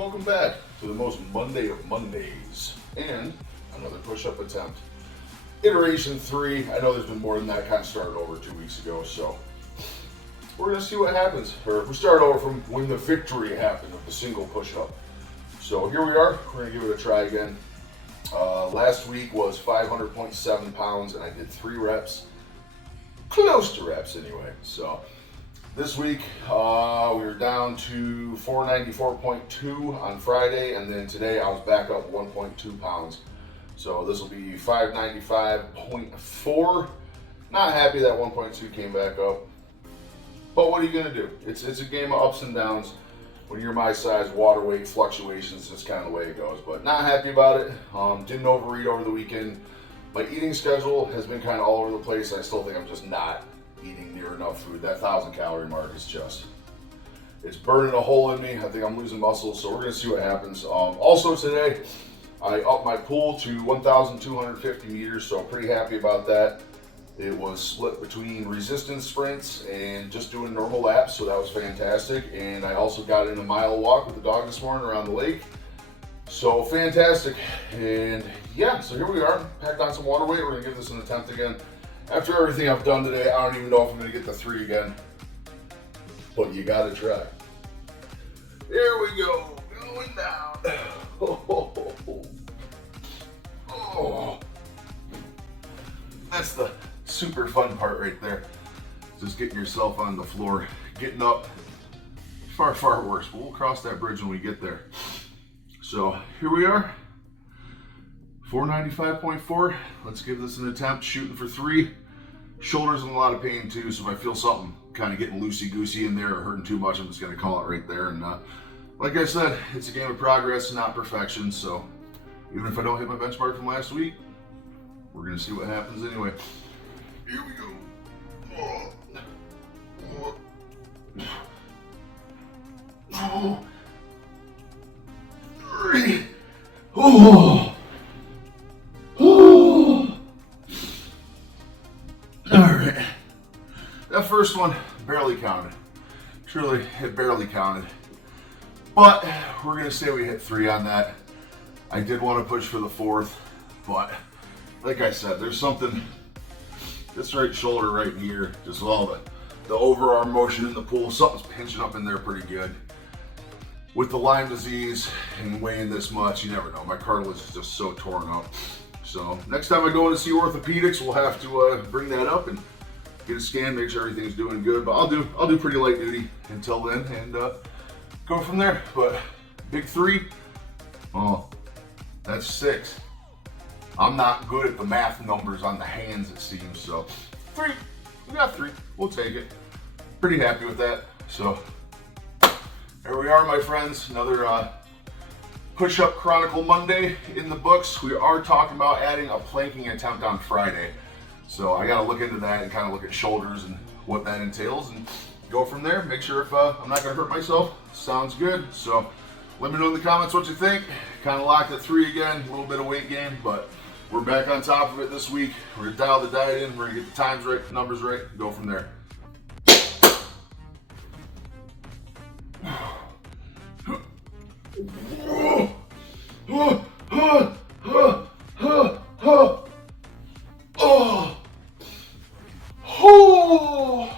welcome back to the most Monday of Mondays and another push-up attempt. Iteration 3. I know there's been more than that, kind of started over 2 weeks ago, so we're going to see what happens. Or we start over from when the victory happened of the single push-up. So here we are, we're going to give it a try again. Last week was 500.7 pounds and I did 3 reps, close to reps anyway. So this week we were down to 494.2 on Friday, and then today I was back up 1.2 pounds. So this will be 595.4. Not happy that 1.2 came back up, but what are you gonna do? It's a game of ups and downs. When you're my size, water weight fluctuations, that's kind of the way it goes. But not happy about it. Didn't overeat over the weekend. My eating schedule has been kind of all over the place. I still think I'm just not eating near enough food. That 1,000 calorie mark is just, it's burning a hole in me. I think I'm losing muscle, so we're gonna see what happens. Also today, I upped my pool to 1,250 meters, so pretty happy about that. It was split between resistance sprints and just doing normal laps, so that was fantastic. And I also got in a mile walk with the dog this morning around the lake. So fantastic. And yeah, so here we are, packed on some water weight. We're gonna give this an attempt again. After everything I've done today, I don't even know if I'm gonna get the 3 again, but you gotta try. There we go, going down. Oh. That's the super fun part right there. Just getting yourself on the floor, getting up. Far, far worse, but we'll cross that bridge when we get there. So here we are, 495.4. Let's give this an attempt, shooting for 3. Shoulders in a lot of pain too, so if I feel something kind of getting loosey-goosey in there or hurting too much, I'm just gonna call it right there. And like I said, it's a game of progress, not perfection. So even if I don't hit my benchmark from last week, we're gonna see what happens anyway. Here we go. Alright. That first one barely counted. Truly, it barely counted. But we're gonna say we hit 3 on that. I did want to push for the 4th, but like I said, there's something, this right shoulder right here, just all the overarm motion in the pool, something's pinching up in there pretty good. With the Lyme disease and weighing this much, you never know. My cartilage is just so torn up. So next time I go in to see orthopedics, we'll have to bring that up and get a scan, make sure everything's doing good. But I'll do pretty light duty until then and go from there. But big 3, oh, that's 6. I'm not good at the math numbers on the hands, it seems. So 3, we got 3. We'll take it. Pretty happy with that. So there we are, my friends. Another push-up Chronicle Monday in the books. We are talking about adding a planking attempt on Friday. So I got to look into that and kind of look at shoulders and what that entails and go from there. Make sure if I'm not going to hurt myself. Sounds good. So let me know in the comments what you think. Kind of locked at 3 again. A little bit of weight gain, but we're back on top of it this week. We're going to dial the diet in. We're going to get the times right, numbers right, go from there.